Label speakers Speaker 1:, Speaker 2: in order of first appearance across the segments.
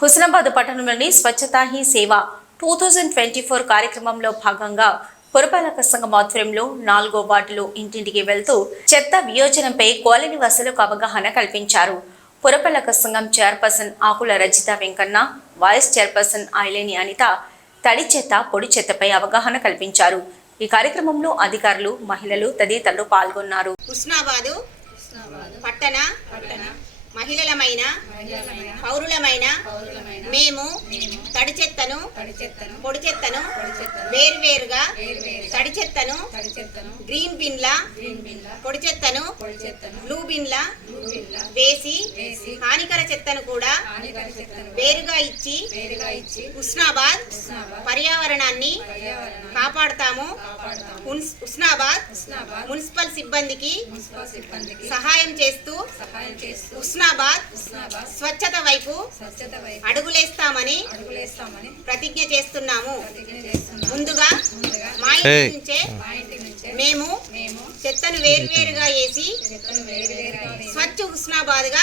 Speaker 1: హుస్నాబాద్ పట్టణంలోని Swachhata Hi Seva two thousand twenty four కార్యక్రమంలో భాగంగా పురపాలక సంఘం ఆధ్వర్యంలో నాలుగో వార్డులో ఇంటింటికి వెళ్తూ చెత్త వియోజనంపై కాలనీ వాసులకు అవగాహన కల్పించారు. పురపాలక సంఘం chairperson Akula Rajitha Venkanna vice chairperson Aileni Anitha తడి చెత్త పొడి చెత్తపై అవగాహన కల్పించారు. ఈ కార్యక్రమంలో అధికారులు మహిళలు తదితరులు పాల్గొన్నారు.
Speaker 2: హుస్నాబాదు పట్టణ మహిళలమైన పౌరులమైన మేము తడి చెత్తను పొడి చెత్తను వేరువేరుగా తడి చెత్తను గ్రీన్ బిన్ల పొడి చెత్తను బ్లూ బిన్ల వేసి హానికర చెత్తను కూడా వేరుగా ఇచ్చి హుస్నాబాద్ పర్యావరణాన్ని కాపాడుతాము. హుస్నాబాద్ మున్సిపల్ సిబ్బందికి సహాయం చేస్తూ హుస్నాబాద్ స్వచ్ఛత వైపు అడుగులేస్తామని ప్రతిజ్ఞ చేస్తున్నాము. ముందుగా మా ఇంటి నుంచే మేము చెత్తను వేరువేరుగా వేసి స్వచ్ఛ హుస్నాబాద్గా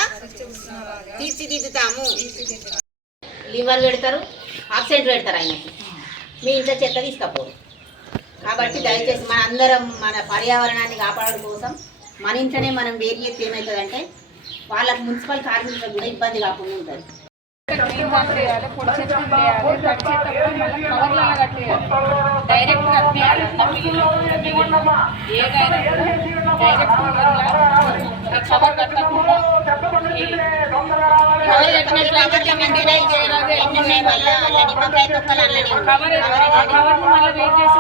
Speaker 2: తీర్చిదిద్దుతాము. లివర్ పెడతారు ఆబ్సెంట్ పెడతారు ఆయనకి. మీ ఇంట్లో చెత్త తీసుకపోరు. కాబట్టి దయచేసి మన అందరం మన పర్యావరణాన్ని కాపాడడం కోసం మన ఇంట్లోనే మనం వేరు చేస్తే ఏమవుతుందంటే వాళ్ళకి మున్సిపల్ కార్మికులకు కూడా ఇబ్బంది కాకుండా ఉంటుంది.
Speaker 3: పొడి చెత్త కవర్లలో కట్టేయాలి. డైరెక్ట్ కట్టేయాలి ఏదైనా డైరెక్ట్ కవర్ కట్టకుండా
Speaker 2: కవర్ చేయరాదు. తొక్కలు
Speaker 3: కవర్
Speaker 2: కవర్
Speaker 3: మళ్ళీ వెయిట్ చేసి